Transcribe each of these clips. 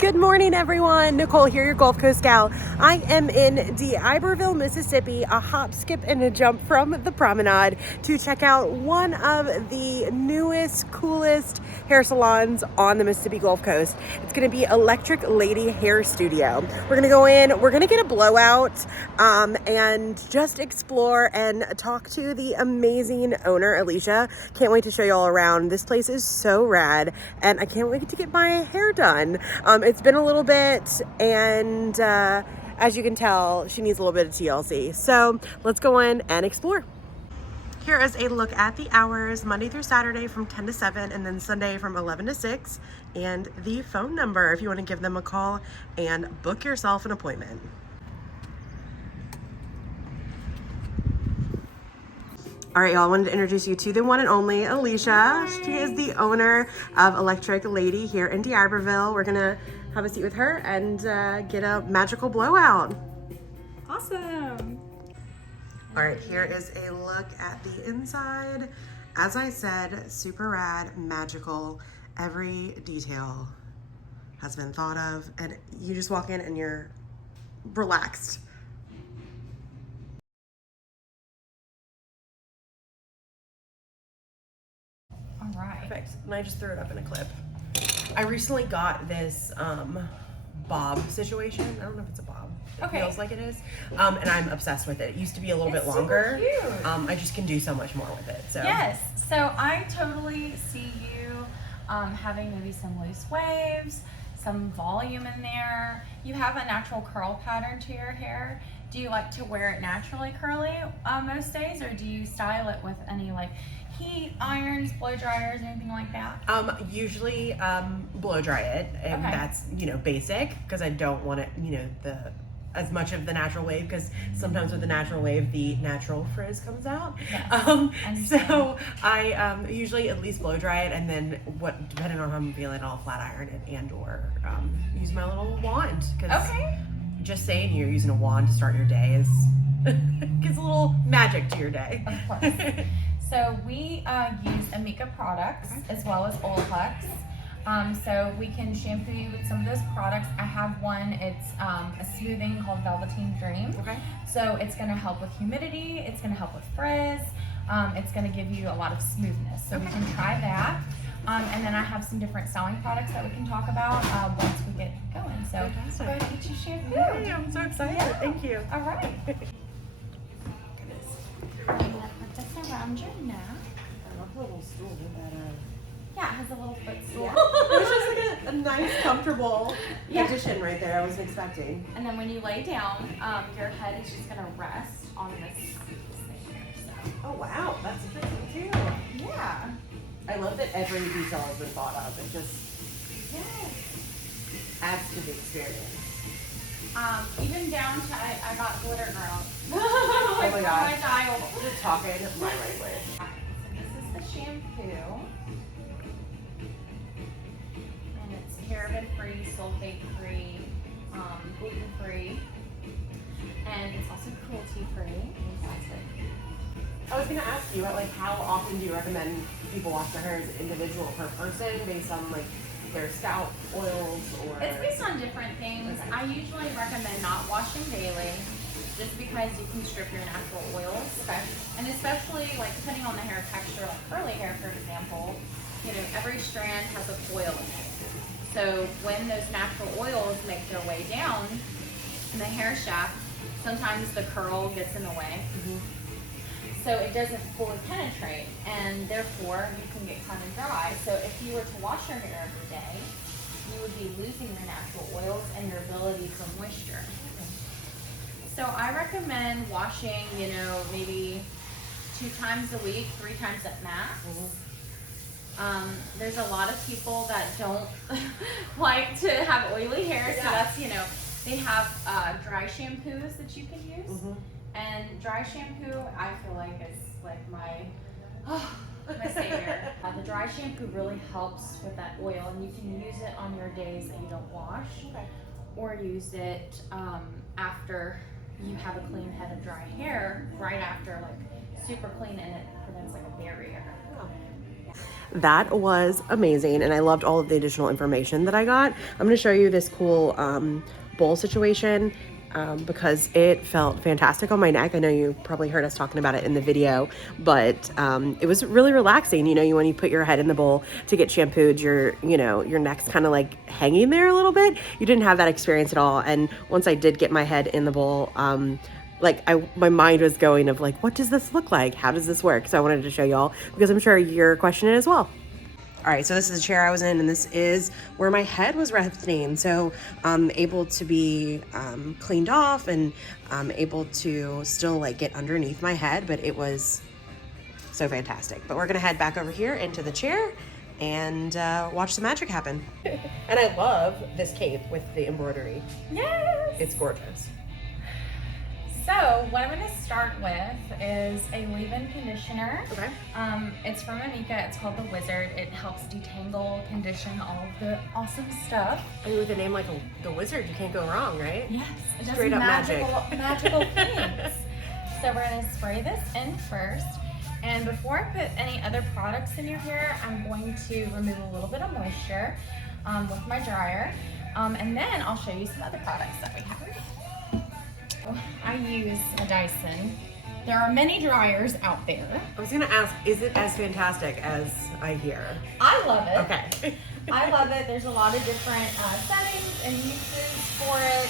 Good morning, everyone. Nicole here, your Gulf Coast gal. I am in Diberville, Mississippi, a hop, skip, and a jump from the promenade to check out one of the newest, coolest hair salons on the Mississippi Gulf Coast. It's going to be Electric Lady Hair Studio. We're going to go in, we're going to get a blowout, and just explore and talk to the amazing owner, Alicia. Can't wait to show you all around. This place is so rad, and I can't wait to get my hair done. It's been a little bit, and as you can tell, she needs a little bit of TLC. So let's go in and explore. Here is a look at the hours, Monday through Saturday from 10 to 7, and then Sunday from 11 to 6, and the phone number if you want to give them a call and book yourself an appointment. All right, y'all, I wanted to introduce you to the one and only Alicia. She is the owner of Electric Lady here in Diberville. We're gonna have a seat with her and get a magical blowout. Awesome. All right, here is a look at the inside. As I said, super rad, magical. Every detail has been thought of, and you just walk in and you're relaxed. All right. Perfect. And I just threw it up in a clip. I recently got this bob situation. I don't know if it's a bob. It feels like it is. And I'm obsessed with it. It used to be a little bit longer. Super cute. I just can do so much more with it. So Yes. So I totally see you having maybe some loose waves, some volume in there. You have a natural curl pattern to your hair. Do you like to wear it naturally curly most days, or do you style it with any like heat irons, blow dryers, anything like that? Usually blow dry it, and that's basic because I don't want it as much of the natural wave, because sometimes with the natural wave the natural frizz comes out. Yes, so I usually at least blow dry it, and then depending on how I'm feeling, I'll flat iron it and or use my little wand, because just saying you're using a wand to start your day is gives a little magic to your day. Of course. So we use Amika products as well as Olaplex. So we can shampoo you with some of those products. I have one, it's a smoothing called Velveteen Dream. So it's gonna help with humidity, it's gonna help with frizz, it's gonna give you a lot of smoothness. So we can try that. And then I have some different styling products that we can talk about once we get going. So go ahead and get you shampooed. Yay, I'm so excited. Yeah. Thank you. All right. I'm gonna put this around your neck. I love the little stool that Yeah, it has a little footstool. it was just like a nice, comfortable addition right there. I wasn't expecting. And then when you lay down, your head is just gonna rest on this thing here. So. Oh wow, that's interesting too. Yeah. I love that every detail has been thought of. It just adds to the experience. Even down to I got glitter girl. Oh my gosh. My dial. You're talking my language. So this is the shampoo. And it's paraben-free, sulfate-free, gluten-free. And it's also cruelty-free. I was gonna ask you, how often do you recommend people wash their hair? Is it individual per person based on their scalp oils, or? It's based on different things. I usually recommend not washing daily, just because you can strip your natural oils. And especially depending on the hair texture, like curly hair, for example, every strand has a coil in it. So when those natural oils make their way down in the hair shaft, sometimes the curl gets in the way. So it doesn't fully penetrate, and therefore you can get kind of dry. So if you were to wash your hair every day, you would be losing your natural oils and your ability for moisture. So I recommend washing, maybe 2 times a week, 3 times at max. There's a lot of people that don't like to have oily hair, so that's, they have dry shampoos that you can use. And dry shampoo, I feel like is my savior. The dry shampoo really helps with that oil, and you can use it on your days that you don't wash, or use it after you have a clean head of dry hair, right after super clean, and it prevents a barrier. That was amazing, and I loved all of the additional information that I got. I'm going to show you this cool bowl situation because it felt fantastic on my neck. I know you probably heard us talking about it in the video, but it was really relaxing. You know, when you put your head in the bowl to get shampooed, your neck's kind of like hanging there a little bit. You didn't have that experience at all. And once I did get my head in the bowl, my mind was going of like, what does this look like? How does this work? So I wanted to show y'all because I'm sure you're questioning it as well. All right, so this is the chair I was in, and this is where my head was resting. So I'm able to be cleaned off, and I'm able to still like get underneath my head, but it was so fantastic. But we're gonna head back over here into the chair and watch the magic happen. And I love this cape with the embroidery. Yes! It's gorgeous. So what I'm going to start with is a leave-in conditioner. Okay. It's from Nape. It's called the Wizard. It helps detangle, condition all of the awesome stuff. I mean, with a name like the Wizard, you can't go wrong, right? Yes, it does Straight up magical things. So we're going to spray this in first. And before I put any other products in your hair, I'm going to remove a little bit of moisture with my dryer. And then I'll show you some other products that we have. I use a Dyson. There are many dryers out there. I was gonna ask, is it as fantastic as I hear? I love it. Okay. I love it. There's a lot of different settings and uses for it,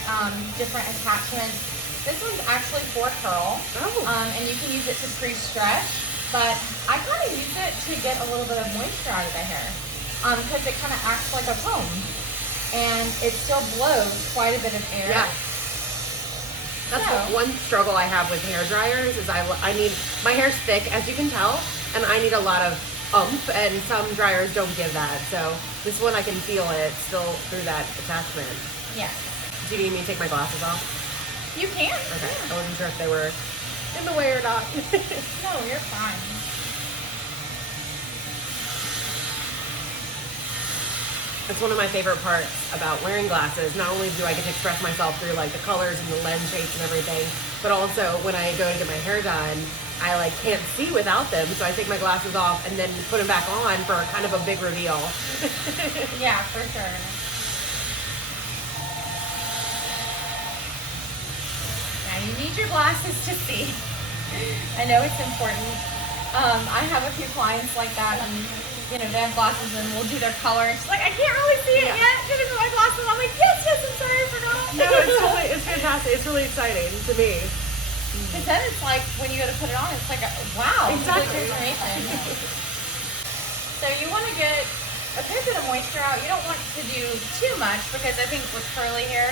different attachments. This one's actually for curl, and you can use it to pre-stretch, but I kind of use it to get a little bit of moisture out of the hair because it kind of acts like a comb, and it still blows quite a bit of air. Yeah. That's one struggle I have with hair dryers is I need, my hair's thick as you can tell, and I need a lot of oomph, and some dryers don't give that. So this one I can feel it still through that attachment. Yeah. Do you need me to take my glasses off? You can. Okay. Yeah. I wasn't sure if they were in the way or not. No, you're fine. It's one of my favorite parts about wearing glasses. Not only do I get to express myself through like the colors and the lens shapes and everything, but also when I go to get my hair done, I like can't see without them. So I take my glasses off and then put them back on for kind of a big reveal. Yeah, for sure. Now you need your glasses to see. I know it's important. I have a few clients like that, and they have glasses and we'll do their color. And she's like, I can't really see it yet. Should I put my glasses? I'm like, yes, I'm sorry, I forgot. No, it's fantastic. It's really exciting to me. Because then it's like when you go to put it on, it's like, wow, exactly. So you want to get a fair bit of moisture out. You don't want to do too much because I think with curly hair,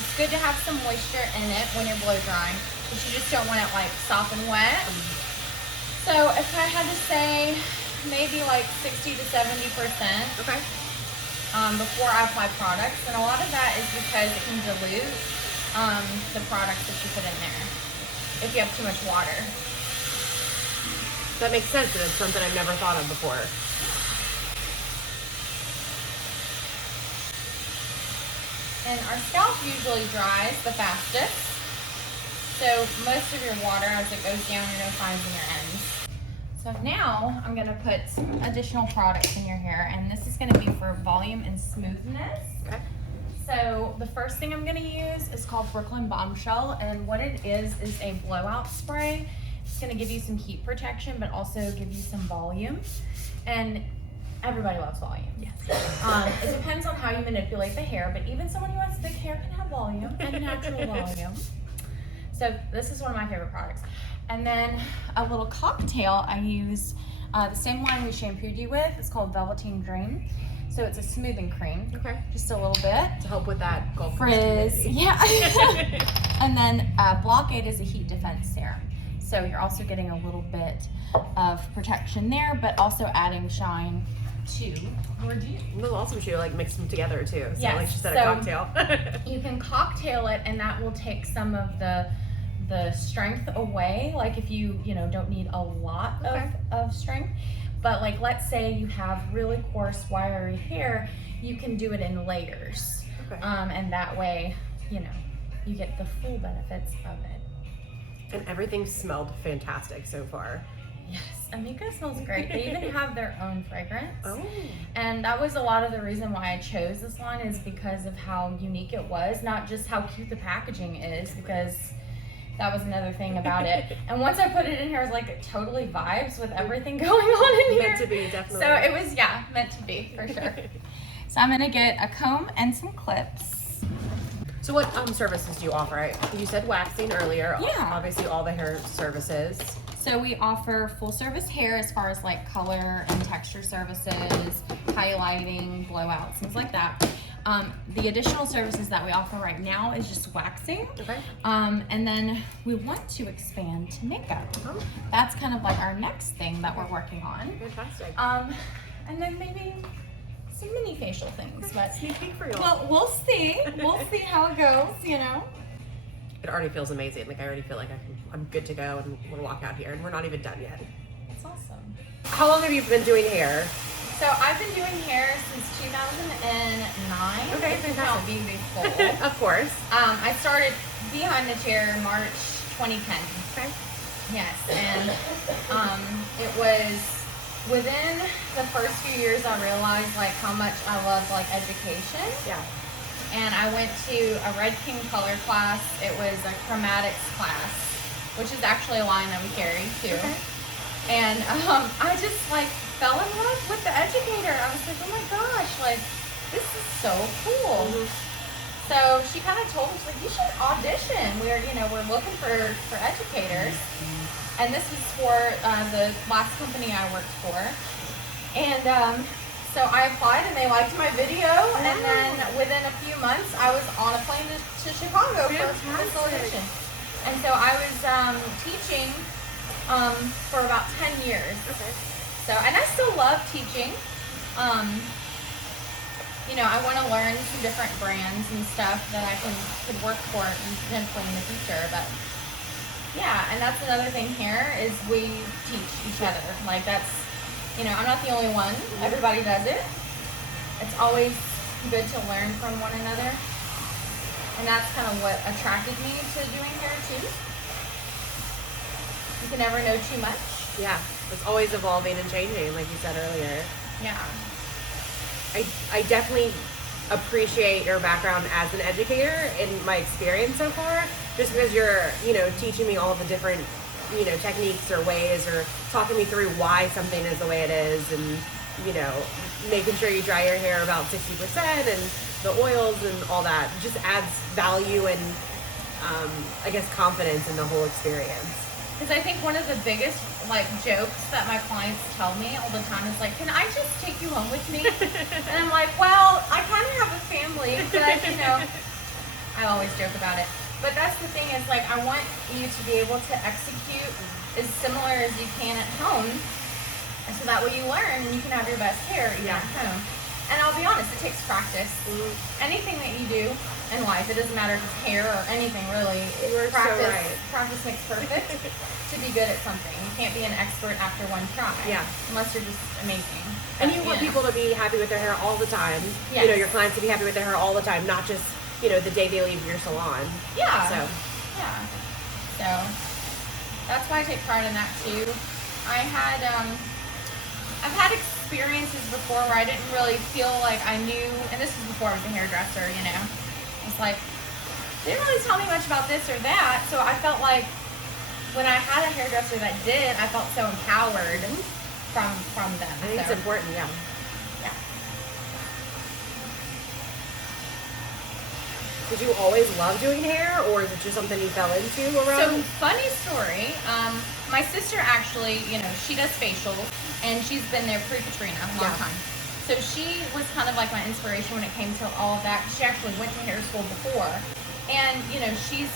it's good to have some moisture in it when you're blow drying, but you just don't want it like soft and wet. So if I had to say, maybe like 60 to 70%. Okay. Before I apply products, and a lot of that is because it can dilute the products that you put in there if you have too much water. That makes sense, and it's something I've never thought of before. And our scalp usually dries the fastest, so most of your water as it goes down, you're gonna find in your ends. So now I'm gonna put some additional products in your hair, and this is gonna be for volume and smoothness. Okay. So the first thing I'm gonna use is called Brooklyn Bombshell, and what it is a blowout spray. It's gonna give you some heat protection, but also give you some volume. And everybody loves volume. Yes. It depends on how you manipulate the hair, but even someone who has thick hair can have volume and natural volume. So this is one of my favorite products. And then a little cocktail, I use the same line we shampooed you with. It's called Velveteen Dream. So it's a smoothing cream. Okay. Just a little bit. To help with that Gulf frizz. Yeah. And then Blockade is a heat defense serum. So you're also getting a little bit of protection there, but also adding shine to your juice. That's awesome. She like mix them together too. So yes. like she said, a cocktail. You can cocktail it, and that will take some of the strength away, like if you don't need a lot of strength. But like, let's say you have really coarse wiry hair, you can do it in layers. Okay. And that way you get the full benefits of it. And everything smelled fantastic so far. Yes, Amica smells great. They even have their own fragrance. Oh. And that was a lot of the reason why I chose this one, is because of how unique it was, not just how cute the packaging is, because that was another thing about it. And once I put it in here, I was like, it totally vibes with everything going on in here. Meant to be, definitely. So it was, yeah, meant to be, for sure. So I'm gonna get a comb and some clips. So what services do you offer? You said waxing earlier. Yeah. Obviously all the hair services. So we offer full service hair as far as like color and texture services, highlighting, blowouts, things like that. The additional services that we offer right now is just waxing. Okay. And then we want to expand to makeup. Oh. That's kind of like our next thing that we're working on. Fantastic. And then maybe some mini facial things, but Sneak peek for you. well, we'll see. We'll see how it goes, you know. It already feels amazing. Like I already feel like I'm good to go, and we'll walk out here, and we're not even done yet. It's awesome. How long have you been doing hair? So I've been doing hair since 2009. Okay, if you fantastic. count being full. Of course. I started behind the chair in March 2010. Okay. Yes, and it was within the first few years I realized like how much I love like education. Yeah. And I went to a Red King color class. It was a chromatics class, which is actually a line that we carry too. Okay. And I just like fell in love with the educator. I was like, oh my gosh, like this is so cool. Mm-hmm. So she kind of told me, she's like, you should audition. We're looking for educators. And this is for the last company I worked for. And so I applied and they liked my video. Wow. And then within a few months, I was on a plane to Chicago for this audition. And so I was teaching for about 10 years. Okay. So, and I still love teaching. I want to learn some different brands and stuff that I could work for potentially in the future. But yeah, and that's another thing here is we teach each other. Like that's, I'm not the only one. Everybody does it. It's always good to learn from one another. And that's kind of what attracted me to doing hair too. You can never know too much. Yeah. It's always evolving and changing, like you said earlier. Yeah. I definitely appreciate your background as an educator in my experience so far, just because you're, teaching me all the different, techniques or ways, or talking me through why something is the way it is, and, making sure you dry your hair about 60% and the oils and all that just adds value and, I guess, confidence in the whole experience. Because I think one of the biggest jokes that my clients tell me all the time is like, can I just take you home with me? And I'm like, well, I kind of have a family, but I always joke about it. But that's the thing is I want you to be able to execute as similar as you can at home, and so that way you learn and you can have your best hair even at home. And I'll be honest, it takes practice. Mm-hmm. Anything that you do in life, it doesn't matter if it's hair or anything really. Practice makes perfect to be good at something. You can't be an expert after one try. Yeah. Unless you're just amazing. And you want people to be happy with their hair all the time. Yes. Your clients to be happy with their hair all the time, not just, the day they leave your salon. Yeah. So that's why I take pride in that too. I've had experiences before where I didn't really feel like I knew, and this was before I was a hairdresser, It's like, they didn't really tell me much about this or that, so I felt like when I had a hairdresser that did, I felt so empowered from them. I think it's important, yeah. Yeah. Did you always love doing hair, or is it just something you fell into around? So, funny story, my sister actually, she does facials, and she's been there pre-Katrina, a long time. So she was kind of like my inspiration when it came to all of that. She actually went to hair school before. And, she's,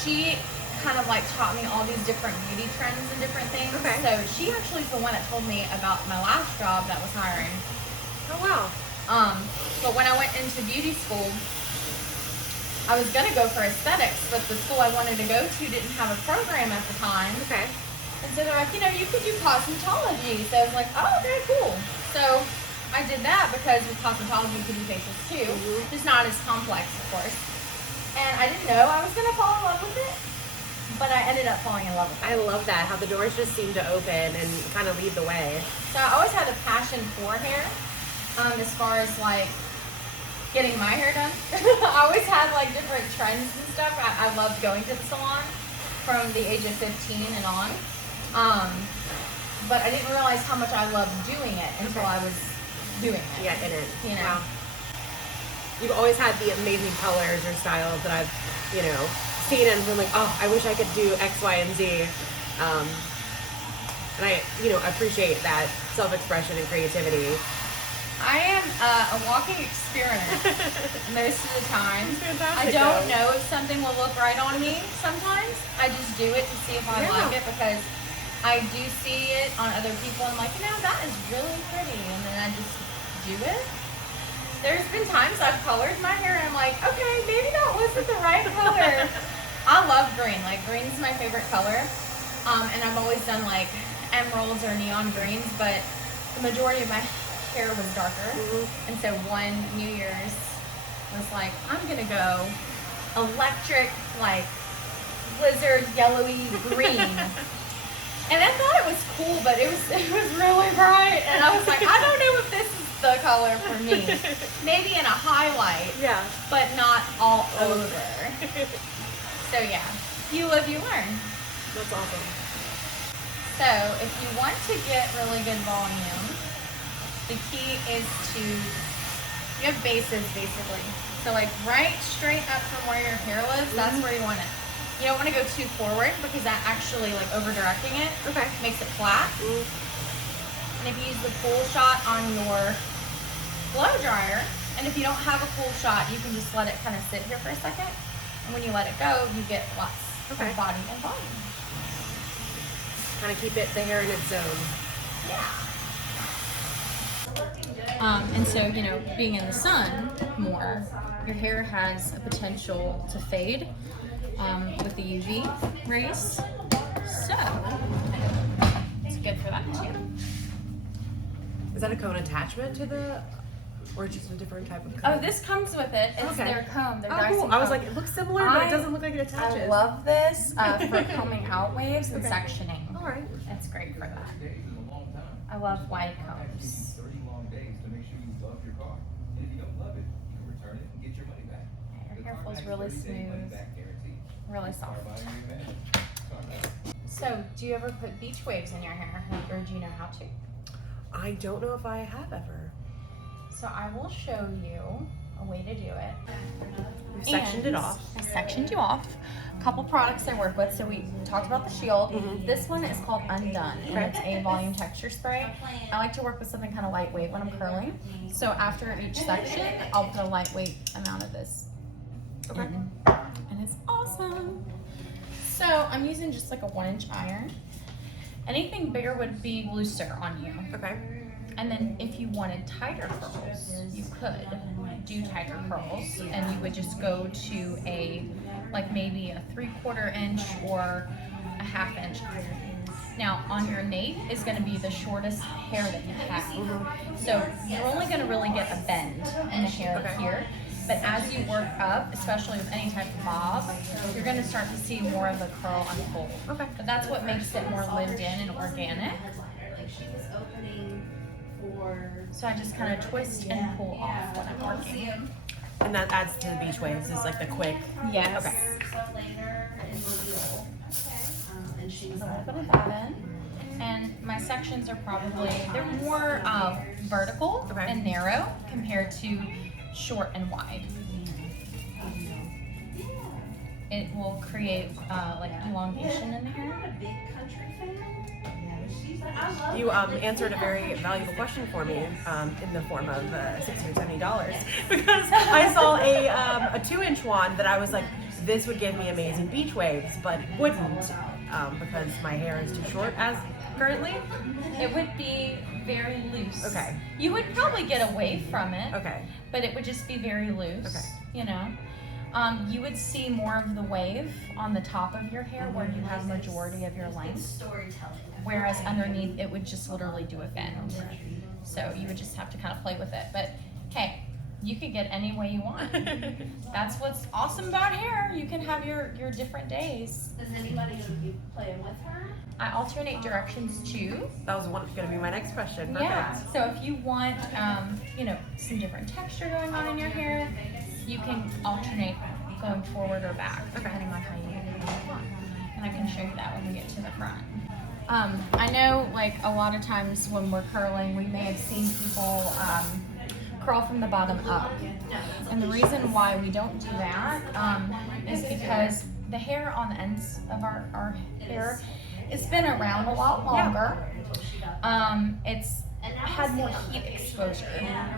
she kind of taught me all these different beauty trends and different things. Okay. So she actually is the one that told me about my last job that was hiring. Oh, wow. But when I went into beauty school, I was going to go for aesthetics, but the school I wanted to go to didn't have a program at the time. Okay. And so they're like, you could do cosmetology. So I was like, oh, okay, cool. So I did that because with cosmetology, you could do facials too. Mm-hmm. Just not as complex, of course. And I didn't know I was going to fall in love with it. but I ended up falling in love with it. I love that, how the doors just seem to open and kind of lead the way. So I always had a passion for hair, as far as like getting my hair done. I always had like different trends and stuff. I loved going to the salon from the age of 15 and on. But I didn't realize how much I loved doing it until I was doing it. Yeah, in it. You know. Wow. You've always had the amazing colors or styles that I've, you know, seen and been like, oh, I wish I could do X, Y, and Z. And I, you know, appreciate that self-expression and creativity. I am a walking experiment most of the time. Fantastic, I don't though. know if something will look right on me sometimes. I just do it to see if I like it, because I do see it on other people and I'm like, you know, that is really pretty. And then I just do it. There's been times I've colored my hair and I'm like, okay, maybe that wasn't the right color. I love green. Like, green's my favorite color. And I've always done like emeralds or neon greens, but the majority of my hair was darker. And so one New Year's was like, I'm gonna go electric, like blizzard yellowy green. And I thought it was cool, but it was really bright, and I was like, I don't know if this is the color for me. Maybe in a highlight, Yeah. but not all over. So yeah, you live, you learn. That's awesome. So if you want to get really good volume, the key is to, you have bases basically. So like right straight up from where your hair lives, that's where you want it. You don't want to go too forward, because that actually, like, over directing it makes it flat. And if you use the pull shot on your blow dryer, and if you don't have a pull shot, you can just let it kind of sit here for a second. And when you let it go, you get lots of body and volume. Kind of keep the hair in its zone. And so, you know, being in the sun more, your hair has a potential to fade with the UV rays. So, it's good for that too. Is that a cone attachment to the, or just a different type of cone? Oh, this comes with it. It's their comb, their Dyson cool. comb. I was like, it looks similar, but it doesn't look like it attaches. I love this for combing out waves and sectioning. All right. It's great for that. I love wide combs. 30 long days to make sure you love your car. And if you don't love it, you can return it and get your money back. Your hair feels really smooth, really soft. So, do you ever put beach waves in your hair, or do you know how to? I don't know if I have ever. So I will show you a way to do it. We've sectioned it off. I sectioned you off. A couple products I work with. So we talked about the shield. This one is called Undone, and it's a volume texture spray. I like to work with something kind of lightweight when I'm curling. So after each section, I'll put a lightweight amount of this in, and it's awesome. So I'm using just like a 1-inch iron. Anything bigger would be looser on you. Okay. And then if you wanted tighter curls, you could do tighter curls, and you would just go to like maybe a 3/4 inch or a 1/2 inch iron. Now on your nape is going to be the shortest hair that you have. So you're only going to really get a bend in the hair here. But as you work up, especially with any type of bob, you're going to start to see more of the curl unfold. Okay. But that's what makes it more lived in and organic. So I just kind of twist and pull off when I'm working. And that adds to the beach waves, is like the quick. Yes. Okay. A little bit of that in. And my sections are probably, they're more vertical and narrow compared to short and wide. It will create like elongation in the hair. You answered a very valuable question for me in the form of $670 because I saw a 2-inch wand that I was like, this would give me amazing beach waves, but wouldn't because my hair is too short as currently. It would be very loose. Okay. You would probably get away from it. Okay. But it would just be very loose. Okay. You know. You would see more of the wave on the top of your hair where you have majority of your length. Whereas underneath it would just literally do a bend. So you would just have to kind of play with it. But hey, you could get any way you want. That's what's awesome about hair. You can have your different days. Is anybody going to be playing with her? I alternate directions too. That was going to be my next question. Perfect. Yeah. So if you want, you know, some different texture going on in your hair, you can alternate going forward or back, depending on how you want. And I can show you that when we get to the front. I know, like, a lot of times when we're curling, we may have seen people curl from the bottom up. And the reason why we don't do that is because the hair on the ends of our hair, it's been around a lot longer. It's had more heat exposure,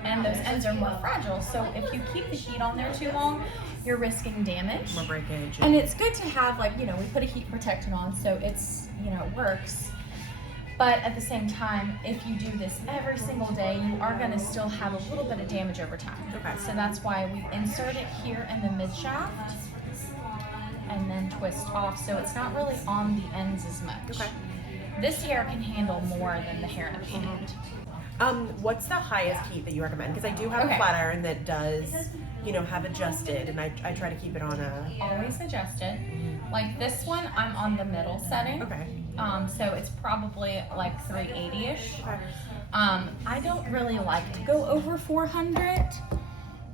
and those ends are more fragile. So if you keep the heat on there too long, you're risking damage. More breakage. And it's good to have, like, you know, we put a heat protectant on, so it's, you know, it works. But at the same time, if you do this every single day, you are going to still have a little bit of damage over time. Okay. So that's why we insert it here in the mid shaft and then twist off, so it's not really on the ends as much. Okay. This hair can handle more than the hair at the end. What's the highest heat that you recommend? Because I do have a flat iron that does, you know, have adjusted, and I try to keep it on a... Always adjusted. Like this one, I'm on the middle setting. Okay. So it's probably like 380-ish. Okay. I don't really like to go over 400.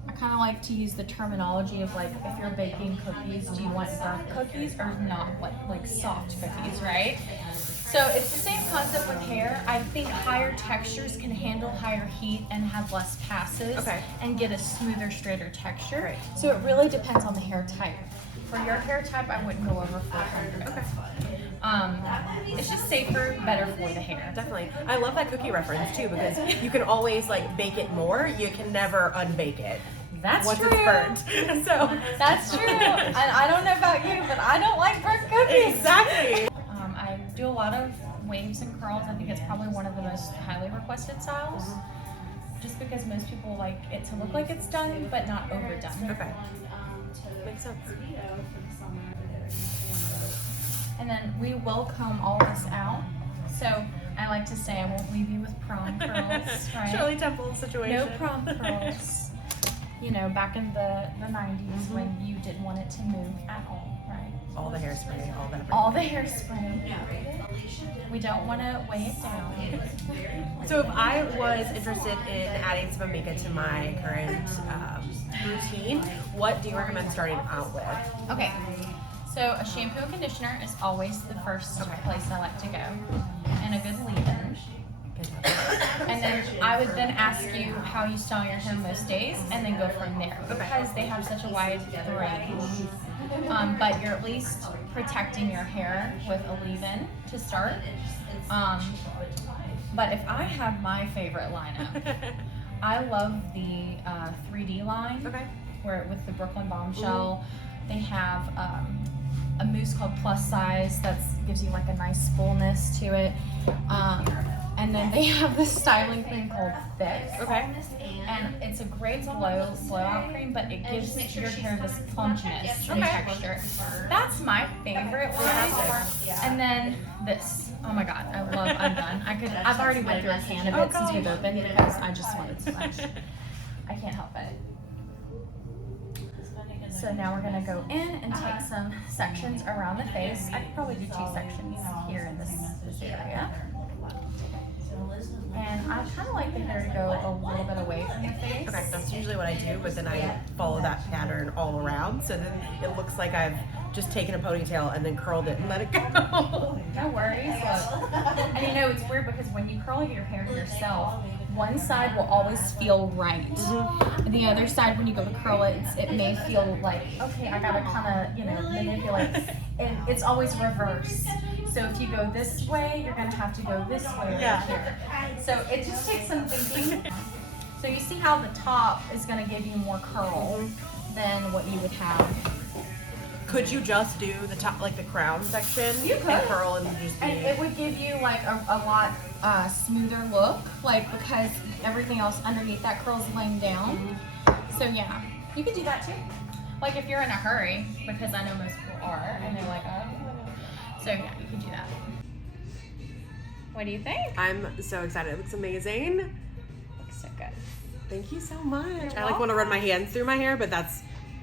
I kind of like to use the terminology of, like, if you're baking cookies, do you want burnt cookies or not, like soft cookies, right? So it's the same concept with hair. I think higher textures can handle higher heat and have less passes and get a smoother, straighter texture. Right. So it really depends on the hair type. For your hair type, I wouldn't go over 400. Okay. It's just safer, better for the hair. Definitely. I love that cookie reference too, because you can always, like, bake it more. You can never unbake it. That's once true. it's burnt. So that's true. And I don't know about you, but I don't like burnt cookies. Exactly. I do a lot of waves and curls. I think it's probably one of the most highly requested styles. Just because most people like it to look like it's done, but not overdone. Okay. Makes sense. And then we will comb all this out. So I like to say I won't leave you with prom curls, right? Shirley Temple situation. No prom curls. You know, back in the 90s when you didn't want it to move at all, right? All the hairspray, all that. All the hairspray. We don't want to weigh it down. So if I was interested in adding some makeup to my current routine, what do you recommend starting out with? Okay. So a shampoo and conditioner is always the first place I like to go, and a good leave-in. And then I would then ask you how you style your hair most days, and then go from there, because they have such a wide range. But you're at least protecting your hair with a leave-in to start. But if I have my favorite lineup, I love the 3D line, where with the Brooklyn Bombshell, they have a mousse called Plus Size that gives you like a nice fullness to it. And then they have this styling cream called Thick. And it's a great blowout cream, but it gives your hair this plumpness and texture. That's my favorite one. And then this. Oh my god, I love Undone. I've already went through a can of it since we've opened because I just wanted so much. I can't help it. So now we're gonna go in and take some sections around the face. I could probably do 2 sections here in this area. And I kind of like the hair to go a little bit away from your face. Okay, that's usually what I do, but then I follow that pattern all around, so then it looks like I've just taken a ponytail and then curled it and let it go. No worries. Look. And you know, it's weird because when you curl your hair yourself, one side will always feel right. And the other side, when you go to curl it, it may feel like, okay, I gotta kind of, you know, manipulate. And it's always reversed. So if you go this way, you're gonna have to go this way right here. So it just takes some thinking. So you see how the top is gonna give you more curl than what you would have. Could you just do the top, like the crown section? You could. And curl and just be... And it would give you like a lot smoother look, like because everything else underneath that curl is laying down. So yeah, you could do that too. Like if you're in a hurry, because I know most people are, and they're like, oh. So yeah, you could do that. What do you think? I'm so excited. It looks amazing. Looks so good. Thank you so much. I like want to run my hands through my hair, but I'm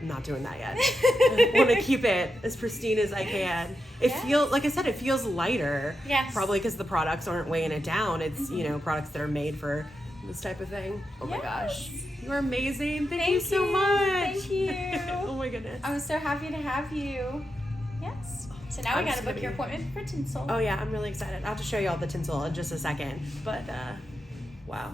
not doing that yet. I want to keep it as pristine as I can. It feels, like I said, it feels lighter. Yes. Probably because the products aren't weighing it down. It's, you know, products that are made for this type of thing. Oh my gosh. You're amazing. Thank you so much. Thank you. Oh my goodness. I'm so happy to have you. Yes. So now we got to book your appointment for tinsel. Oh yeah, I'm really excited. I'll have to show you all the tinsel in just a second. But wow.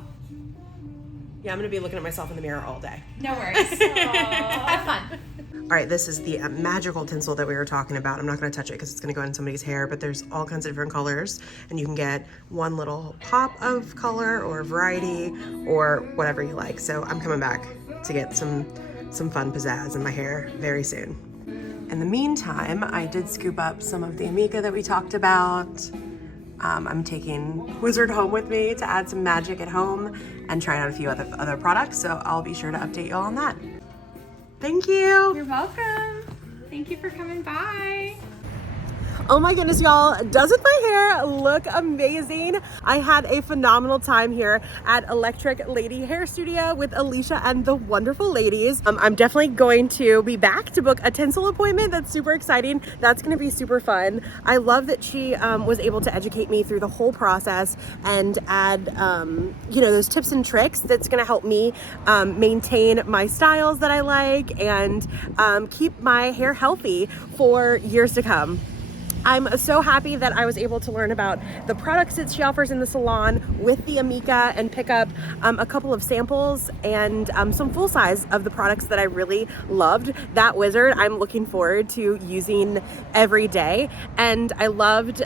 Yeah, I'm gonna be looking at myself in the mirror all day. No worries. Have fun. All right, this is the magical tinsel that we were talking about. I'm not gonna touch it because it's gonna go in somebody's hair, but there's all kinds of different colors, and you can get one little pop of color or variety or whatever you like. So I'm coming back to get some fun pizzazz in my hair very soon. In the meantime, I did scoop up some of the Amika that we talked about. I'm taking Wizard home with me to add some magic at home and trying out a few other products, so I'll be sure to update you all on that. Thank you. You're welcome. Thank you for coming by. Oh my goodness, y'all, doesn't my hair look amazing? I had a phenomenal time here at Electric Lady Hair Studio with Alicia and the wonderful ladies. I'm definitely going to be back to book a tinsel appointment. That's super exciting. That's gonna be super fun. I love that she was able to educate me through the whole process and add, you know, those tips and tricks that's gonna help me maintain my styles that I like and keep my hair healthy for years to come. I'm so happy that I was able to learn about the products that she offers in the salon with the Amika and pick up a couple of samples and some full size of the products that I really loved. That Wizard I'm looking forward to using every day, and I loved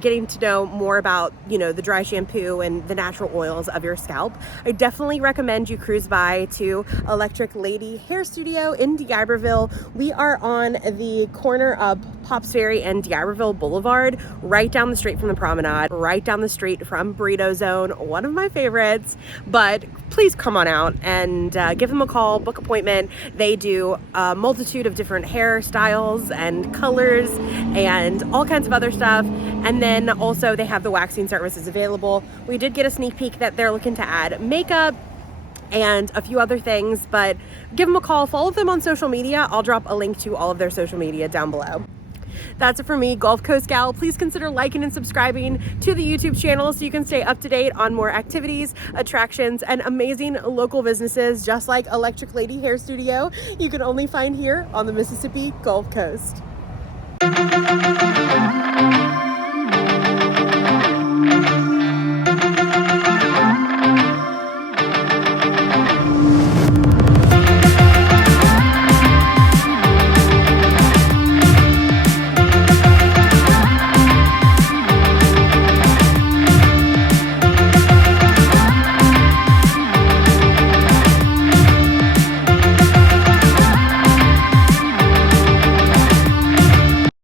getting to know more about, you know, the dry shampoo and the natural oils of your scalp. I definitely recommend you cruise by to Electric Lady Hair Studio in Diberville. We are on the corner of Pops Ferry and Diberville Boulevard, right down the street from the promenade, right down the street from Burrito Zone, one of my favorites. But please come on out and give them a call, book appointment. They do a multitude of different hairstyles and colors and all kinds of other stuff. And then also they have the waxing services available. We did get a sneak peek that they're looking to add makeup and a few other things, but give them a call, follow them on social media. I'll drop a link to all of their social media down below. That's it for me, Gulf Coast Gal. Please consider liking and subscribing to the YouTube channel so you can stay up to date on more activities, attractions, and amazing local businesses just like Electric Lady Hair Studio you can only find here on the Mississippi Gulf Coast.